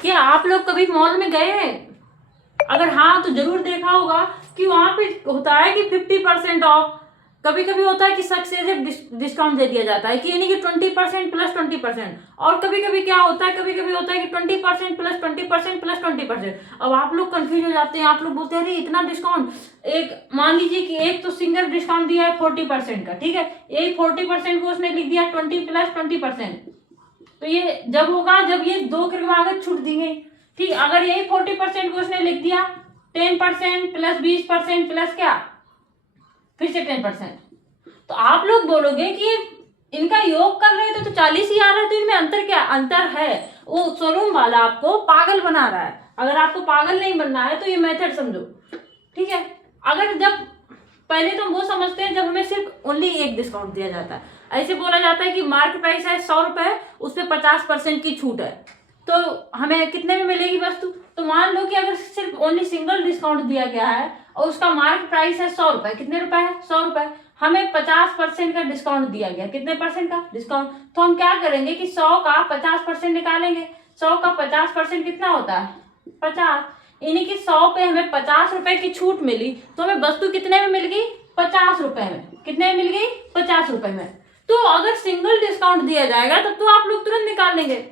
क्या आप लोग कभी मॉल में गए हैं? अगर हाँ तो जरूर देखा होगा कि वहां पे होता है कि 50% ऑफ, कभी कभी होता है कि सक्सेसिव डिस्काउंट दे दिया जाता है कि यानी कि 20% प्लस 20%। और कभी कभी क्या होता है, कभी कभी होता है कि 20% प्लस 20% प्लस 20%। अब आप लोग कंफ्यूज हो जाते हैं, आप लोग बोलते हैं अरे इतना डिस्काउंट। एक मान लीजिए कि एक तो सिंगल डिस्काउंट दिया है 40% का, ठीक है, यही 40% को उसने लिख दिया 20 प्लस 20%। तो ये जब होगा जब ये दो के छूट दी गई, ठीक। अगर यही 40% को उसने लिख दिया 10% प्लस 20% प्लस क्या, फिर से 10%, तो आप लोग बोलोगे कि इनका योग कर रहे थे तो 40 ही आ रहा है, तो इनमें अंतर क्या, अंतर है। वो शोरूम वाला आपको पागल बना रहा है। अगर आपको पागल नहीं बनना है तो ये मेथड समझो, ठीक है। अगर जब पहले तो हम वो समझते हैं जब हमें सिर्फ ओनली एक डिस्काउंट दिया जाता है। ऐसे बोला जाता है कि मार्केट प्राइस है 100 रुपए, उस पर 50% की छूट है, तो हमें कितने में मिलेगी वस्तु। तो मान लो कि अगर सिर्फ ओनली सिंगल डिस्काउंट दिया गया है और उसका मार्केट प्राइस है 100 रुपए, कितने रुपए है 100 रुपए, हमें 50% का डिस्काउंट दिया गया, कितने परसेंट का डिस्काउंट। तो हम क्या करेंगे कि 100 का 50% निकालेंगे। 100 का 50% कितना होता है 50, यानी कि 100 पे हमें 50 रुपए की छूट मिली, तो हमें वस्तु कितने में मिल गई 50 रुपए में, कितने में मिल गई 50 रुपए में। तो अगर सिंगल डिस्काउंट दिया जाएगा तब तो आप लोग तुरंत निकाल लेंगे।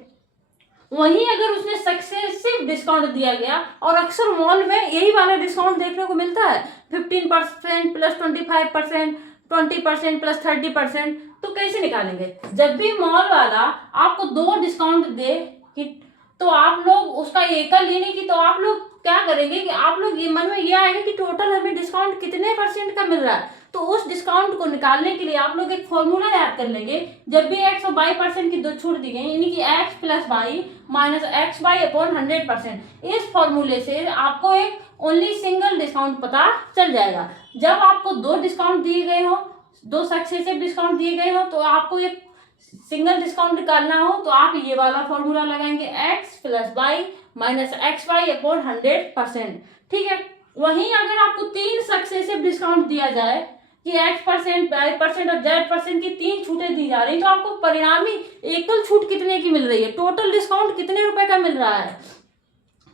वहीं अगर उसने सक्सेसिव डिस्काउंट दिया गया, और अक्सर मॉल में यही वाला डिस्काउंट देखने को मिलता है 15% प्लस 25%, 20% प्लस 30%, तो कैसे निकालेंगे। जब भी मॉल वाला आपको दो डिस्काउंट दे कि, तो आप लोग उसका एकल लेने की, तो आप लोग क्या करेंगे कि आप लोग ये मन में ये आएगा कि टोटल हमें डिस्काउंट कितने परसेंट का मिल रहा है। तो उस डिस्काउंट को निकालने के लिए आप लोग एक फॉर्मूला याद कर लेंगे। जब भी एक्स और वाई परसेंट की दो छूट दी गई, यानी कि x plus y minus x y upon 100%, इस फॉर्मूले से आपको एक ओनली सिंगल डिस्काउंट पता चल जाएगा। जब आपको दो डिस्काउंट दिए गए हो, दो सक्सेसिव डिस्काउंट दिए गए हो, तो आपको एक सिंगल डिस्काउंट निकालना हो तो आप ये वाला फॉर्मूला लगाएंगे, x plus y minus x y upon 100%, ठीक है। वहीं अगर आपको तीन सक्सेसिव डिस्काउंट दिया जाए कि x%, y% और z% की तीन छूटें दी जा रही, तो आपको परिणामी एकल छूट कितने की मिल रही है, टोटल डिस्काउंट कितने रुपए का मिल रहा है।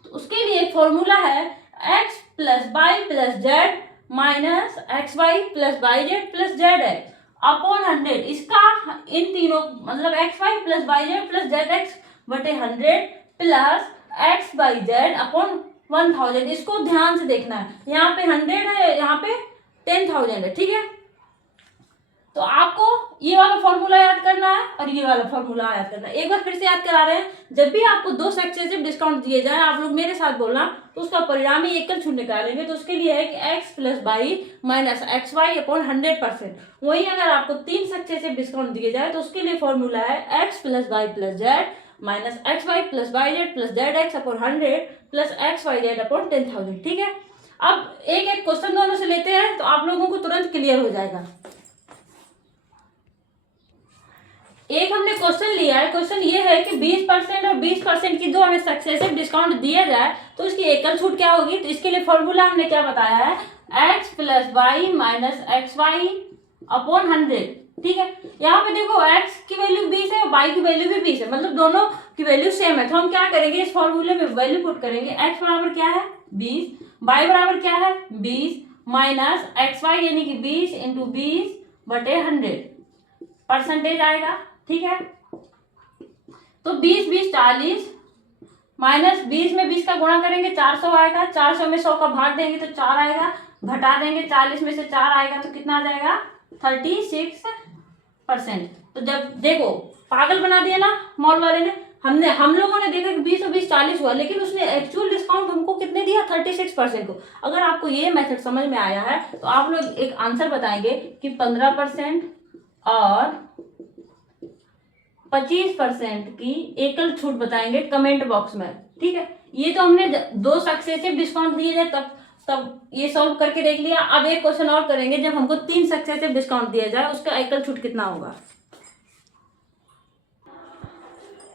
तो उसके लिए एक फॉर्मूला है x plus y plus z minus x y plus y z plus z x upon 100। इसका इन तीनों मतलब x y plus y z plus z x बटे 100 plus x by z upon 1000। इसको ध्यान से देखना है, यहाँ पे 100 है, यहाँ पे 10,000 है, ठीक है। तो आपको ये वाला फॉर्मूला याद करना है और ये वाला फॉर्मूला याद करना है। एक बार फिर से याद करा रहे हैं, जब भी आपको दो सक्सेसिव डिस्काउंट दिए जाए, आप लोग मेरे साथ बोलना, तो उसका परिणामी एकल छूट निकालेंगे। तो उसके लिए है कि x plus y minus x y upon 100%। वहीं अगर आपको तीन सक्सेसिव डिस्काउंट दिए जाए तो उसके लिए फॉर्मूला है x plus y plus z minus x y plus y z plus z x upon 100 plus x y z upon 10,000, ठीक है। अब एक एक क्वेश्चन दोनों से लेते हैं तो आप लोगों को तुरंत क्लियर हो जाएगा। एक हमने क्वेश्चन लिया है, क्वेश्चन ये है कि 20% और 20% की दो हमें सक्सेसिव डिस्काउंट दिया जाए तो इसकी एकल छूट क्या होगी। तो इसके लिए फॉर्मूला हमने क्या बताया है, x plus y minus x y upon 100, ठीक है। यहाँ पे देखो x की वैल्यू 20 है और y की वैल्यू भी 20 है, मतलब दोनों की वैल्यू सेम है। तो हम क्या करेंगे, इस फॉर्मूले में वैल्यू पुट करेंगे, x बराबर क्या है 20, y बराबर क्या है 20 माइनस एक्स वाई यानी कि 20 इंटू 20 बटे 100 परसेंटेज आएगा, ठीक है। तो 20 20 40 माइनस 20 में 20 का गुणा करेंगे 400 आएगा, 400 में 100 का भाग देंगे तो 4 आएगा, घटा देंगे 40 में से 4 आएगा तो कितना आ जाएगा 36%। तो जब देखो पागल बना दिया ना मॉल वाले ने, हम लोगों ने देखा कि 20 और 20 40 हुआ, लेकिन उसने एक्चुअल डिस्काउंट हमको कितने दिया 36% को। अगर आपको ये मेथड समझ में आया है तो आप लोग एक आंसर बताएंगे कि 15% और 25% की एकल छूट बताएंगे कमेंट बॉक्स में, ठीक है। ये तो हमने दो सक्सेसिव डिस्काउंट दिए थे तब ये सॉल्व करके देख लिया। अब एक क्वेश्चन और करेंगे, जब हमको तीन सक्सेसिव डिस्काउंट दिया जाए उसका एकल छूट कितना होगा।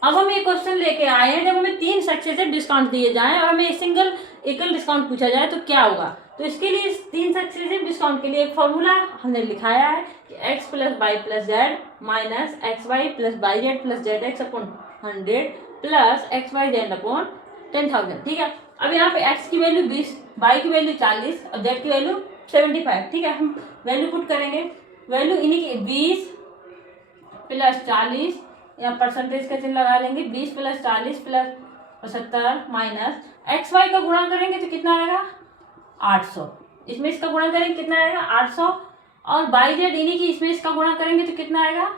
अब हम ये क्वेश्चन लेके आए हैं, जब हमें तीन सक्सेसिव डिस्काउंट दिए जाएं और हमें सिंगल एकल डिस्काउंट पूछा जाए तो क्या होगा। तो इसके लिए तीन सक्सेसिव डिस्काउंट के लिए एक फॉर्मूला हमने लिखाया है कि x plus y plus z minus x y plus y z plus z x upon 100 plus x y z upon 10,000, ठीक है। अब यहाँ पे x की वैल्यू 20, y की वैल्यू 40 और z की वैल्यू 75, ठीक है। हम वैल्यू पुट करेंगे, वैल्यू इन्हीं की 20 प्लस 40 या परसेंटेज का चिन्ह लगा लेंगे, 20 plus 40 plus 75 minus x y का गुणा करेंगे तो कितना आएगा 800, इसमें इसका गुणा करेंगे कितना आएगा 800, और बाई जेड इन्हीं की इसमें इसका गुणा करेंगे तो कितना आएगा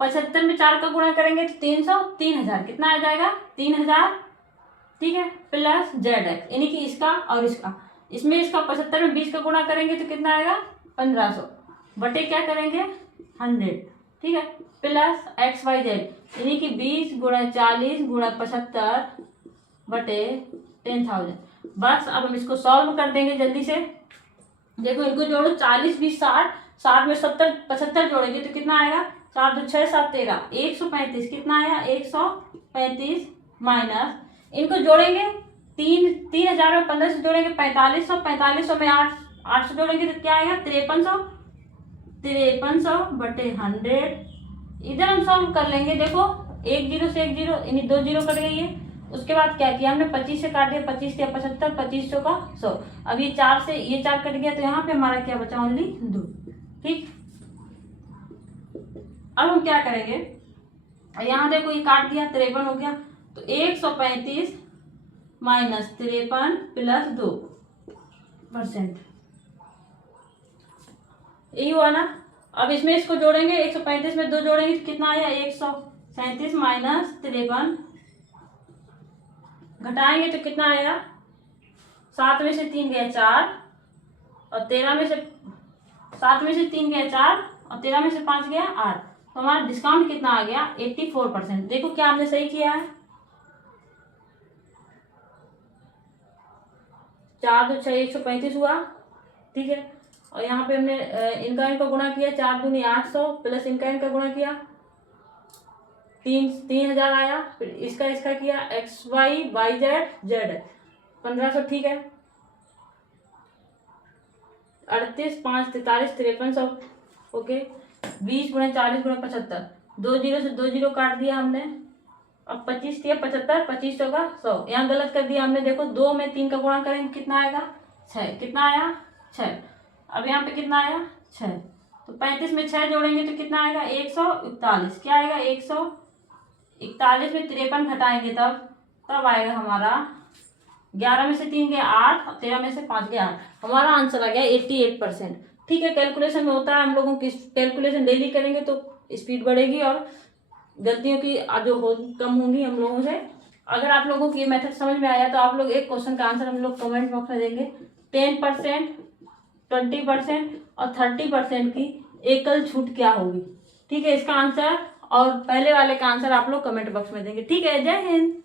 75 में 4 का गुणा करेंगे तो 300, 3000 कितना आ जाएगा 3000, ठीक है। प्लस जेड एक्स यानी कि इसका और इसका, इसमें इसका 75 में 20 का गुणा करेंगे तो कितना आएगा 1500 बटे क्या करेंगे 100, ठीक है। प्लस एक्स वाई जेड यानी कि 20 गुणा 40 गुणा 75 बटे 10,000। बस अब हम इसको सॉल्व कर देंगे जल्दी से। देखो इनको जोड़ो, 40 20 60, 60 में 70 75 जोड़ेंगे तो कितना आएगा 4 2 6 7 13, 135 कितना आया 135 माइनस इनको जोड़ेंगे 3000 में 1500 जोड़ेंगे 4500, 4500 में 800 जोड़ेंगे तो क्या आएगा 5300 बटे 100। इधर हम सॉल्व कर लेंगे, देखो एक जीरो से एक जीरो यानी 2 जीरो कट गई है। उसके बाद क्या किया हमने 25 से काट दिया, 25 या 75, 2500 का 100। अब ये 4 से ये 4 कट गया तो यहाँ पे हमारा क्या बचा ओनली 2, ठीक। अब हम क्या करेंगे, यहाँ देखो ये काट दिया 53 हो गया तो 135 माइनस 53 प्लस 2%, यही हुआ ना। अब इसमें इसको जोड़ेंगे, 135 में 2 जोड़ेंगे तो कितना आया 137 माइनस 53, घटाएंगे तो कितना आएगा 7 में से 3 गया 4 और 13 में से 7 में से 3 गया 4 और 13 में से 5 गया 8, तो हमारा डिस्काउंट कितना आ गया 84%। देखो क्या हमने सही किया है, 4 2 6 135 हुआ, ठीक है। और यहाँ पे हमने इनका गुणा किया, 4 दूनी 800 प्लस इनका गुणा किया 3000 आया, फिर इसका किया एक्स वाई वाई जेड 1500, ठीक है। 38 5 43 5300, ओके। 20 गुणा 40 गुणा 75, 2 जीरो से 2 जीरो काट दिया हमने। अब 25 दिया 75, 2500 का 100, यहाँ गलत कर दिया हमने। देखो 2 में 3 का गुणा करेंगे कितना आएगा 6, कितना आया 6। अब यहाँ पे कितना आया 6, तो 35 में 6 जोड़ेंगे तो कितना आएगा 141, क्या आएगा 141 में 53 घटाएंगे तब आएगा हमारा 11 में से 3 गया 8 और 13 में से 5 गया 8, हमारा आंसर आ गया 88%, ठीक है। कैलकुलेशन में होता है, हम लोगों की कैलकुलेशन डेली करेंगे तो स्पीड बढ़ेगी और गलतियों की जो कम होंगी हम लोगों से। अगर आप लोगों को ये मेथड समझ में आया तो आप लोग एक क्वेश्चन का आंसर हम लोग कमेंट बॉक्स में देंगे। 10%, 20% और 30% की एकल छूट क्या होगी, ठीक है, इसका आंसर और पहले वाले का आंसर आप लोग कमेंट बॉक्स में देंगे, ठीक है। जय हिंद।